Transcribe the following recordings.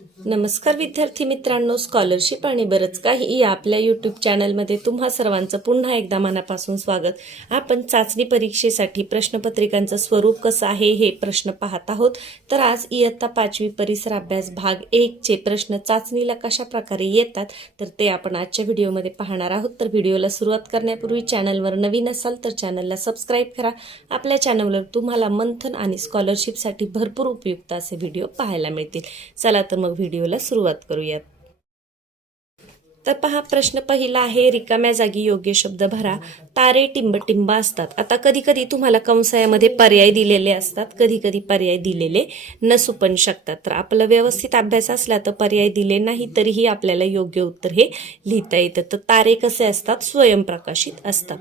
नमस्कार विद्यार्थी मित्रांनो स्कॉलरशिप आणि बरंच काही या आपल्या यूट्यूब चॅनलमध्ये तुम्हा सर्वांचं पुन्हा एकदा मनापासून स्वागत. आपण चाचणी परीक्षेसाठी प्रश्नपत्रिकांचं स्वरूप कसं आहे हे प्रश्न पाहत आहोत. तर आज इयत्ता पाचवी परिसर अभ्यास भाग एकचे प्रश्न चाचणीला कशा प्रकारे येतात तर ते आपण आजच्या व्हिडिओमध्ये पाहणार आहोत. तर व्हिडिओला सुरुवात करण्यापूर्वी चॅनलवर नवीन असाल तर चॅनलला सबस्क्राईब करा. आपल्या चॅनलवर तुम्हाला मंथन आणि स्कॉलरशिपसाठी भरपूर उपयुक्त असे व्हिडिओ पाहायला मिळतील. चला तर मग व्हिडिओला सुरुवात करूयात. तर पहा प्रश्न पहिला आहे रिकाम्या जागी योग्य शब्द भरा. तारे टिंब टिंब असतात. आता कधी कधी तुम्हाला कंसायामध्ये पर्याय दिलेले असतात. कधी कधी पर्याय दिलेले नसू पण शकतात. तर आपला व्यवस्थित अभ्यास असला तर पर्याय दिले नाही तरीही आपल्याला योग्य उत्तर हे लिहिता येतं. तर तारे कसे असतात? स्वयंप्रकाशित असतात.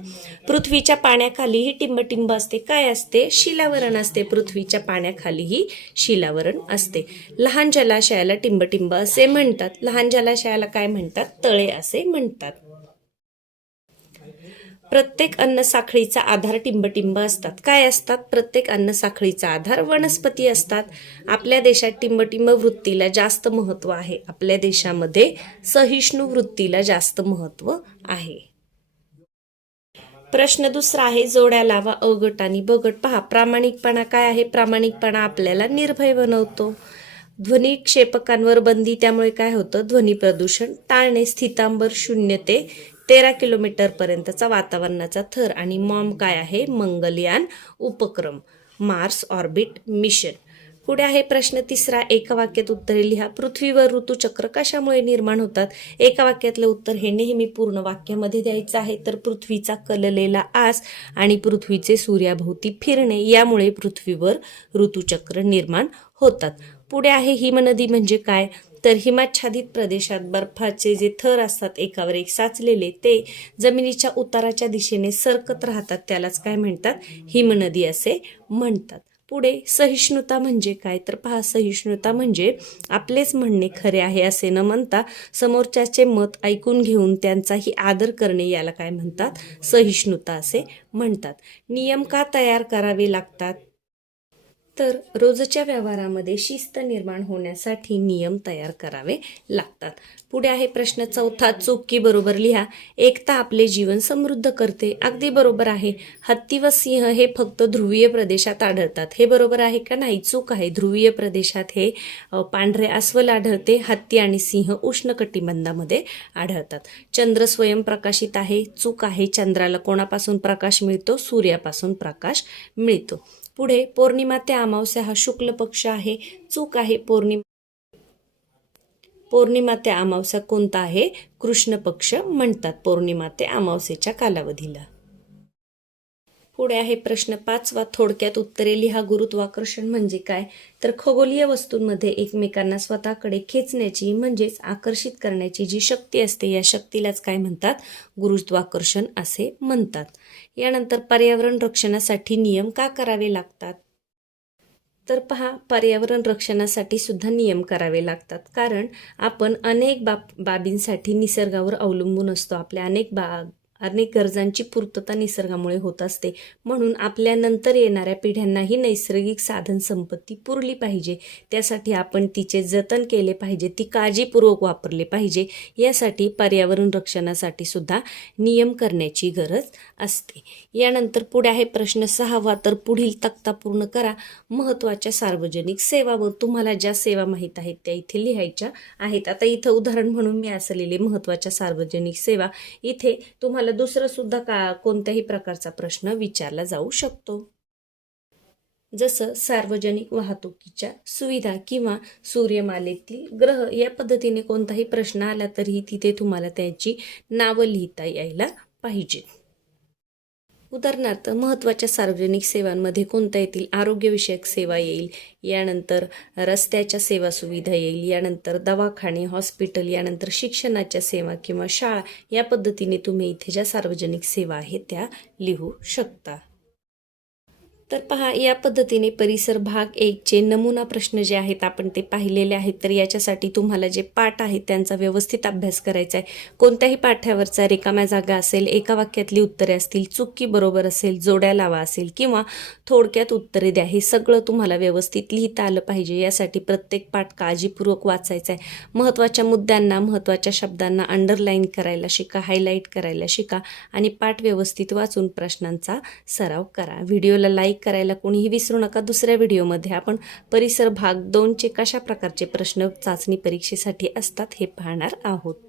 पृथ्वीच्या पाण्याखालीही टिंबटिंब असते. काय असते? शिलावरण असते. पृथ्वीच्या पाण्याखालीही शिलावरण असते. लहान जलाशयाला टिंबटिंब असे म्हणतात. लहान जलाशयाला काय म्हणतात? तळे असे म्हणतात. प्रत्येक अन्न साखळीचा आधार टिंबटिंब असतात. काय असतात? प्रत्येक अन्न साखळीचा आधार वनस्पती असतात. आपल्या देशात टिंबटिंब वृत्तीला जास्त महत्त्व आहे. आपल्या देशामध्ये सहिष्णू वृत्तीला जास्त महत्त्व आहे. प्रश्न दुसरा आहे जोड्या लावा अगट आणि बगट. पहा प्रामाणिकपणा काय आहे? प्रामाणिकपणा आपल्याला निर्भय बनवतो. ध्वनी क्षेपकांवर बंदी त्यामुळे काय होतं? ध्वनी प्रदूषण टाळणे स्थितांबर शून्य ते तेरा किलोमीटर पर्यंतचा वातावरणाचा थर आणि मॉम काय आहे? मंगलयान उपक्रम मार्स ऑर्बिट मिशन. पुढे आहे प्रश्न तिसरा एका वाक्यात उत्तरे लिहा. पृथ्वीवर ऋतुचक्र कशामुळे निर्माण होतात? एका वाक्यातलं उत्तर हे नेहमी पूर्ण वाक्यामध्ये द्यायचं आहे. तर पृथ्वीचा कललेला आस आणि पृथ्वीचे सूर्याभोवती फिरणे यामुळे पृथ्वीवर ऋतुचक्र निर्माण होतात. पुढे आहे हिमनदी म्हणजे काय? तर हिमाच्छादित प्रदेशात बर्फाचे जे थर असतात एकावर एक साचलेले ते जमिनीच्या उताराच्या दिशेने सरकत राहतात त्यालाच काय म्हणतात? हिमनदी असे म्हणतात. पुढे सहिष्णुता म्हणजे काय? तर पहा सहिष्णुता म्हणजे आपलेच म्हणणे खरे आहे असे न म्हणता समोरच्याचे मत ऐकून घेऊन त्यांचाही आदर करणे याला काय म्हणतात? सहिष्णुता असे म्हणतात. नियम का तयार करावे लागतात? तर रोजच्या व्यवहारामध्ये शिस्त निर्माण होण्यासाठी नियम तयार करावे लागतात. पुढे आहे प्रश्न चौथा चूक की बरोबर लिहा. एकता आपले जीवन समृद्ध करते. अगदी बरोबर आहे. हत्ती व सिंह हे फक्त ध्रुवीय प्रदेशात आढळतात. हे बरोबर आहे का नाही? चूक आहे. ध्रुवीय प्रदेशात हे पांढरे अस्वल आढळते. हत्ती आणि सिंह उष्णकटिबंधामध्ये आढळतात. चंद्र स्वयंप्रकाशित आहे. चूक आहे. चंद्राला कोणापासून प्रकाश मिळतो? सूर्यापासून प्रकाश मिळतो. पुढे पौर्णिमा ते अमावस्या हा शुक्ल पक्ष आहे चूक आहे पौर्णिमा. पौर्णिमा ते अमावस्या कोणता आहे? कृष्ण पक्ष म्हणतात पौर्णिमा ते अमावस्येच्या कालावधीला. पुढे आहे प्रश्न पाचवा थोडक्यात उत्तरे लिहा. गुरुत्वाकर्षण म्हणजे काय? तर खगोलीय वस्तूंमध्ये एकमेकांना स्वतःकडे खेचण्याची म्हणजेच आकर्षित करण्याची जी शक्ती असते या शक्तीलाच काय म्हणतात? गुरुत्वाकर्षण असे म्हणतात. यानंतर पर्यावरण रक्षणासाठी नियम का करावे लागतात? तर पहा पर्यावरण रक्षणासाठी सुद्धा नियम करावे लागतात. कारण आपण अनेक बाब बाबींसाठी निसर्गावर अवलंबून असतो. आपल्या अनेक बा अनेक गरजांची पूर्तता निसर्गामुळे होत असते. म्हणून आपल्या नंतर येणाऱ्या पिढ्यांनाही नैसर्गिक साधन संपत्ती पुरली पाहिजे. त्यासाठी आपण तिचे जतन केले पाहिजे. ती काळजीपूर्वक वापरले पाहिजे. यासाठी पर्यावरण रक्षणासाठी सुद्धा नियम करण्याची गरज असते. यानंतर पुढे आहे प्रश्न सहावा. तर पुढील तक्ता पूर्ण करा. महत्त्वाच्या सार्वजनिक सेवा व तुम्हाला ज्या सेवा माहीत आहेत त्या इथे लिहायच्या आहेत. आता इथं उदाहरण म्हणून मी असं लिहिले महत्त्वाच्या सार्वजनिक सेवा. इथे तुम्हाला दुसरं सुद्धा का कोणत्याही प्रकारचा प्रश्न विचारला जाऊ शकतो. जसं सार्वजनिक वाहतुकीच्या सुविधा किंवा सूर्यमालेतील ग्रह या पद्धतीने कोणताही प्रश्न आला तरीही तिथे तुम्हाला त्यांची नावं लिहिता यायला पाहिजेत उदाहरणार्थ महत्त्वाच्या सार्वजनिक सेवांमध्ये कोणत्या येतील आरोग्यविषयक सेवा येईल? यानंतर रस्त्याच्या सेवा सुविधा येईल. यानंतर दवाखाने हॉस्पिटल यानंतर शिक्षणाच्या सेवा किंवा शाळा या पद्धतीने तुम्ही इथे ज्या सार्वजनिक सेवा आहेत त्या लिहू शकता. तर पहा या पद्धतीने परिसर भाग एकचे नमुना प्रश्न जे आहेत आपण ते पाहिलेले आहेत. तर याच्यासाठी तुम्हाला जे पाठ आहेत त्यांचा व्यवस्थित अभ्यास करायचा आहे. कोणत्याही पाठ्यावरचा रिकाम्या जागा असेल एका वाक्यातली उत्तरे असतील चुकी बरोबर असेल जोड्या लावा असेल किंवा थोडक्यात उत्तरे द्या हे सगळं तुम्हाला व्यवस्थित लिहिता आलं पाहिजे. यासाठी प्रत्येक पाठ काळजीपूर्वक वाचायचा आहे. महत्त्वाच्या मुद्द्यांना महत्त्वाच्या शब्दांना अंडरलाईन करायला शिका हायलाईट करायला शिका आणि पाठ व्यवस्थित वाचून प्रश्नांचा सराव करा. व्हिडिओला लाईक लाईक करायला कोणीही विसरू नका. दुसऱ्या व्हिडिओमध्ये आपण परिसर भाग दोनचे कशा प्रकारचे प्रश्न चाचणी परीक्षेसाठी असतात हे पाहणार आहोत.